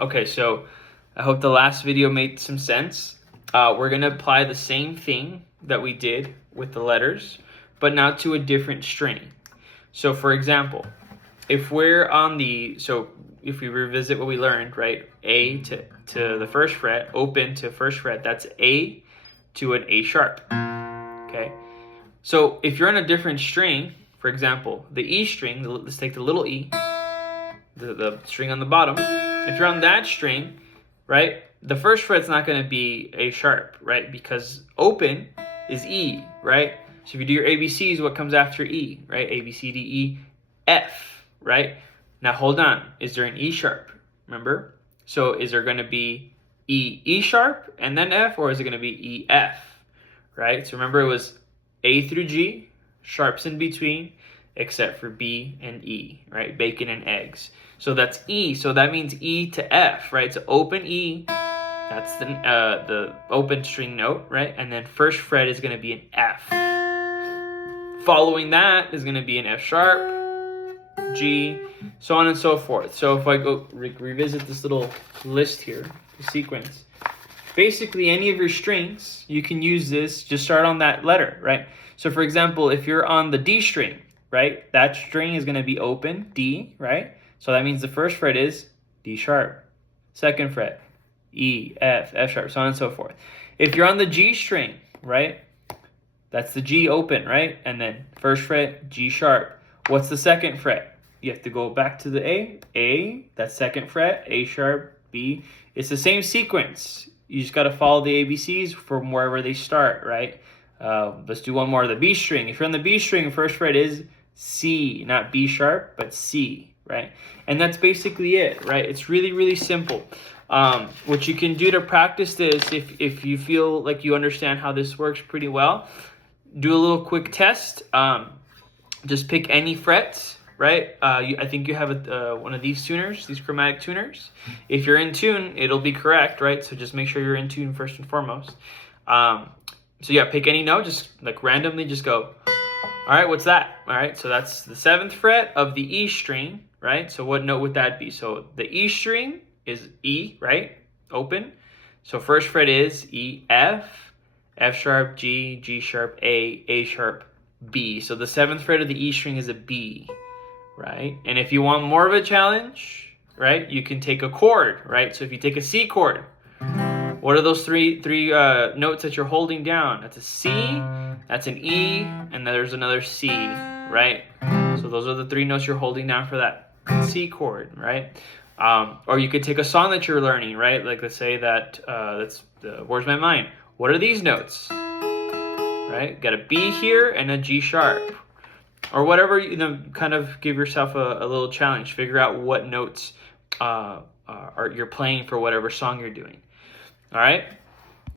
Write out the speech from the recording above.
Okay, so I hope the last video made some sense. We're going to apply the same thing that we did with the letters, but now to a different string. So for example, if we're on if we revisit what we learned, right? A to the first fret, open to first fret, that's A to an A sharp. Okay. So if you're on a different string, for example, the E string, let's take the little e, the string on the bottom. If you're on that string, right, the first fret's not going to be A sharp, right? Because open is E, right? So if you do your ABCs, what comes after E, right? A, B, C, D, E, F, right? Now hold on. Is there an E sharp? Remember? So is there going to be E sharp and then F, or is it going to be E, F, right? So remember, it was A through G, sharps in between, except for B and E, right? Bacon and eggs. So that's E. So that means E to F, right? So open E, that's the open string note, right? And then first fret is going to be an F. Following that is going to be an F sharp, G, so on and so forth. So if I go revisit this little list here, the sequence, basically any of your strings, you can use this, just start on that letter, right? So for example, if you're on the D string, right, that string is going to be open, D, right? So that means the first fret is D sharp, second fret, E, F, F sharp, so on and so forth. If you're on the G string, right, that's the G open, right? And then first fret, G sharp. What's the second fret? You have to go back to the A, that's second fret, A sharp, B. It's the same sequence. You just got to follow the ABCs from wherever they start, right? Let's do one more. The B string. If you're on the B string, first fret is C, not B sharp, but C, right? And that's basically it, right? It's really, really simple. What you can do to practice this, if you feel like you understand how this works pretty well, do a little quick test. Just pick any frets, right? I think you have one of these tuners, these chromatic tuners. If you're in tune, it'll be correct, right? So just make sure you're in tune first and foremost. So yeah, pick any note, just like randomly, just go, all right, what's that? All right, so that's the 7th fret of the E string, right? So what note would that be? So the E string is E, right? Open. So first fret is E, F, F sharp, G, G sharp, A sharp, B. So the 7th fret of the E string is a B, right? And if you want more of a challenge, right, you can take a chord, right? So if you take a C chord, what are those three notes that you're holding down? That's a C, that's an E, and then there's another C, right? So those are the 3 notes you're holding down for that C chord, right? Or you could take a song that you're learning, right? Like let's say that that's Where's My Mind? What are these notes? Right? Got a B here and a G sharp. Or whatever, kind of give yourself a little challenge. Figure out what notes you're playing for whatever song you're doing. All right?